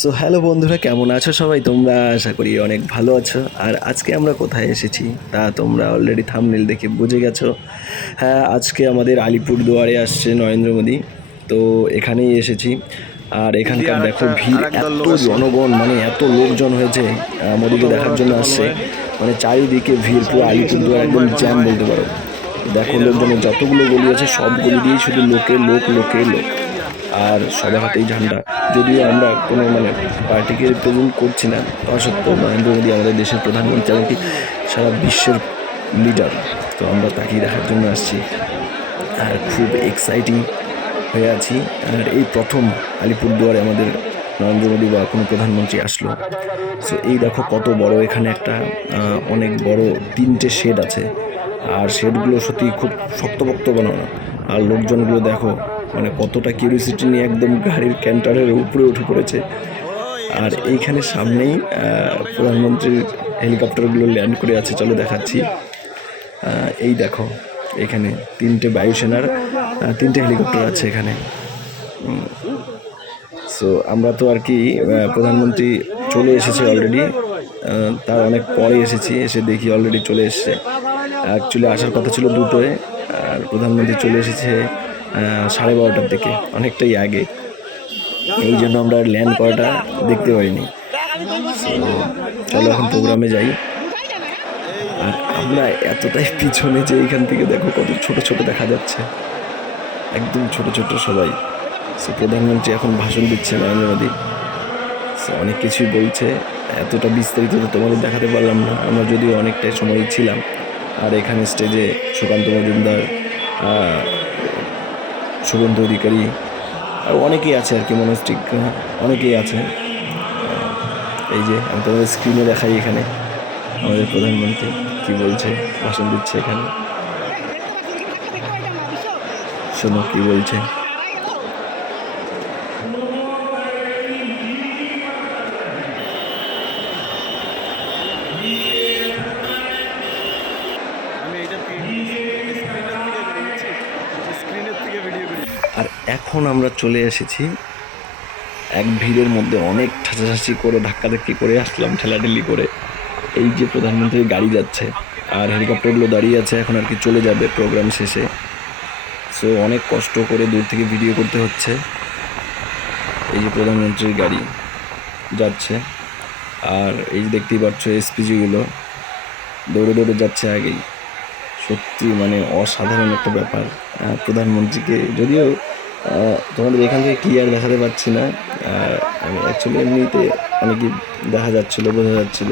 So hello বন্ধুরা কেমন আছো সবাই? তোমরা আশা করি অনেক ভালো আছো। আর আজকে আমরা কোথায় এসেছি তা তোমরা অলরেডি থামনেল দেখে বুঝে গেছো। হ্যাঁ আজকে আমাদের আলিপুর দুয়ারে আসছে নরেন্দ্র মোদী। তো এখানেই এসেছি। আর এখানকার দেখো ভিড় এত জনগণ মানে এত লোকজন হয়েছে মোদীকে দেখার জন্য আসছে। মানে চারিদিকে ভিড় পুরো আলিপুর দুয়ার একদম জ্যাম বলতে পারো। দেখো লোকজনের যতগুলো গলি আছে সব গলি দিয়েই শুধু লোকে লোক লোকে লোক। আর সবার হাতেই ঝান্ডা। যদিও আমরা কোনো মানে পার্টিকে রিপ্রেজেন্ট করছি না, তা সত্ত্বেও নরেন্দ্র মোদী আমাদের দেশের প্রধানমন্ত্রী এমনকি সারা বিশ্বের লিডার তো আমরা তাকেই দেখার জন্য আসছি। আর খুব এক্সাইটিং হয়ে আছি। আর এই প্রথম আলিপুরদুয়ারে আমাদের নরেন্দ্র মোদী বা কোনো প্রধানমন্ত্রী আসলো। সো এই দেখো কত বড় এখানে একটা অনেক বড় তিনটে শেড আছে। আর শেডগুলো সত্যি খুব শক্তপোক্ত বানানো। আর লোকজনগুলো দেখো মানে কতটা কিউরিসিটি নিয়ে একদম গাড়ির ক্যান্টারের উপরে উঠে পড়েছে। আর এইখানে সামনেই প্রধানমন্ত্রীর হেলিকপ্টারগুলো ল্যান্ড করে আছে। চলো দেখাচ্ছি। এই দেখো, এখানে তিনটে বায়ুসেনার তিনটে হেলিকপ্টার আছে এখানে। সো আমরা তো আর কি প্রধানমন্ত্রী চলে এসেছে অলরেডি তার অনেক পরে এসেছি, এসে দেখি অলরেডি চলে এসেছে। অ্যাকচুয়ালি আসার কথা ছিল দুটোয়, আর প্রধানমন্ত্রী চলে এসেছে। সাড়ে বারোটার দিকে, অনেকটাই আগে। এই জন্য আমরা ল্যান্ড করাটা দেখতে পারিনি। চলো এখন প্রোগ্রামে যাই। আর আমরা এতটাই পিছনে যে এইখান থেকে দেখো কত ছোট ছোট দেখা যাচ্ছে। একদম ছোট ছোট সবাই। সে প্রধানমন্ত্রী এখন ভাষণ দিচ্ছে নরেন্দ্র মোদী। সে অনেক কিছুই বলছে। এতটা বিস্তারিত তো তোমাদের দেখাতে পারলাম না। আমরা যদিও অনেকটাই সময় ছিলাম। আর এখানে স্টেজে সুকান্ত মজুমদার শুভেন্দু অধিকারী, আর অনেকেই আছে আর কি মনস্টিক অনেকেই আছে। এই যে আমি তোমাদের স্ক্রিনে দেখাই এখানে আমাদের প্রধানমন্ত্রী কি বলছে, ভাষণ দিচ্ছে এখানে। শোনো কি বলছে। এখন আমরা চলে এসেছি। এক ভিড়ের মধ্যে অনেক ঠাঁচাঠাঁচি করে, ধাক্কাধাক্কি করে আসলাম, ঠেলাঠেলি করে। এই যে প্রধানমন্ত্রীর গাড়ি যাচ্ছে আর হেলিকপ্টারগুলো দাঁড়িয়ে আছে, এখন আর কি চলে যাবে প্রোগ্রাম শেষে। সো অনেক কষ্ট করে দূর থেকে ভিডিও করতে হচ্ছে। এই যে প্রধানমন্ত্রীর গাড়ি যাচ্ছে আর এই যে দেখতেই পাচ্ছ এসপিজিগুলো দৌড়ে দৌড়ে যাচ্ছে আগেই। সত্যি মানে অসাধারণ একটা ব্যাপার। প্রধানমন্ত্রীকে যদিও তোমাদের এখান থেকে ক্লিয়ার দেখাতে পারছি না। আর আমি অ্যাকচুয়ালি এমনিতে অনেকই দেখা যাচ্ছিল, বোঝা যাচ্ছিল।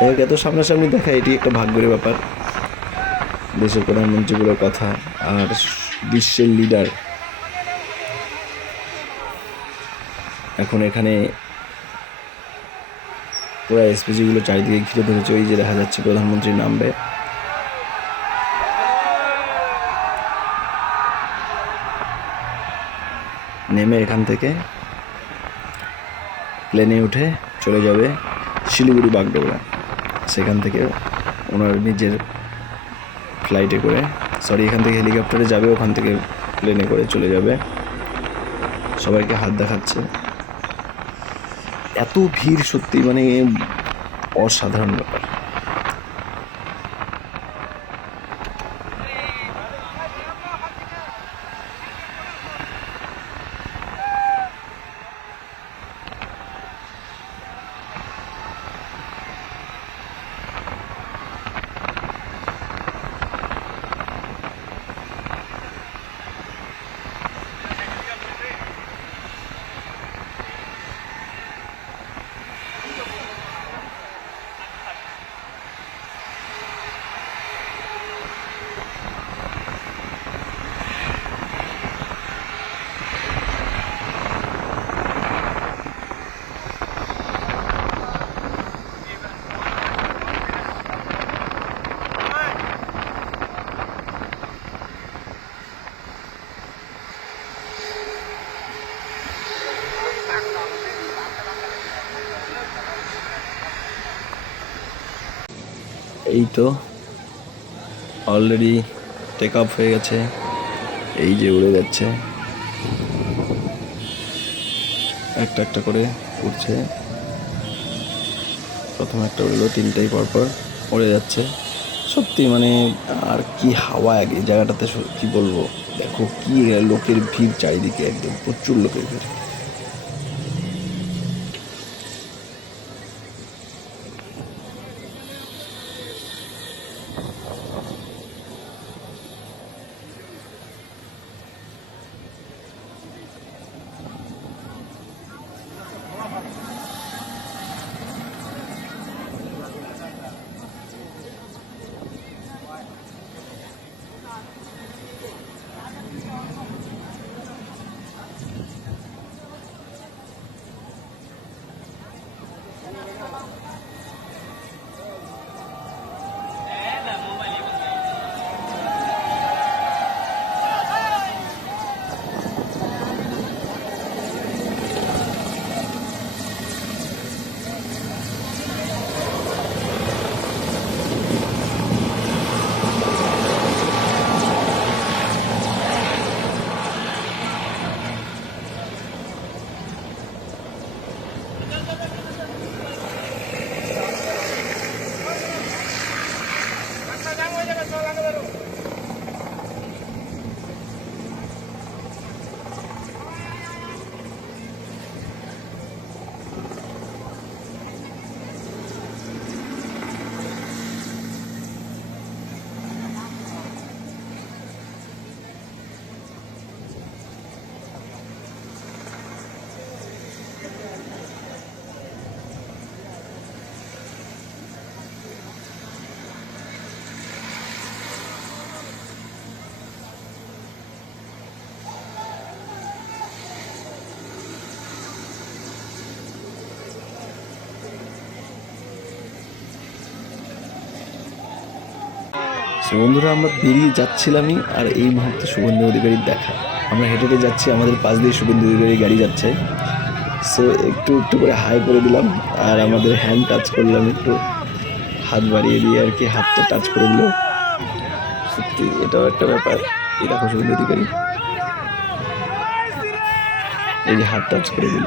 হোক এত সামনাসামনি দেখা, এটি একটা ভাগ্যের ব্যাপার। দেশের প্রধানমন্ত্রীগুলোর কথা আর বিশ্বের লিডার এখন এখানে পুরো এসপিজিগুলো চারিদিকে ঘিরে ধরেছে, ওই যে দেখা যাচ্ছে প্রধানমন্ত্রী নামবে। নেমে এখান থেকে প্লেনে উঠে চলে যাবে শিলিগুড়ি বাগডোগরা। সেখান থেকে ওনার নিজের ফ্লাইটে করে সরি এখান থেকে হেলিকপ্টারে যাবে, ওখান থেকে প্লেনে করে চলে যাবে। সবাইকে হাত দেখাচ্ছে। এত ভিড় সত্যি মানে অসাধারণ ব্যাপার। এই তো অলরেডি টেক আপ হয়ে গেছে, এই যে উড়ে যাচ্ছে। একটা একটা করে উঠছে প্রথম একটা উড়লো, তিনটাই পরপর উড়ে যাচ্ছে। সত্যি মানে আর কি হাওয়া আগে জায়গাটাতে কি বলব, দেখো কি লোকের ভিড় চারিদিকে একদম, প্রচুর লোকের ভিড়। বন্ধুরা, আমরা বেরিয়ে যাচ্ছিলামই, আর এই মুহূর্তে শুভেন্দু অধিকারীর দেখা। আমরা হেঁটে হেঁটে যাচ্ছি, আমাদের পাশ দিয়ে শুভেন্দু অধিকারীর গাড়ি যাচ্ছে। সো একটু একটু করে হাই করে দিলাম, আর আমাদের হ্যান্ড টাচ করলাম একটু। হাত বাড়িয়ে দিয়ে আর কি হাতটা টাচ করে দিল। সত্যি, এটাও একটা ব্যাপার। এই দেখো শুভেন্দু অধিকারী। এই যে হাত টাচ করে দিল।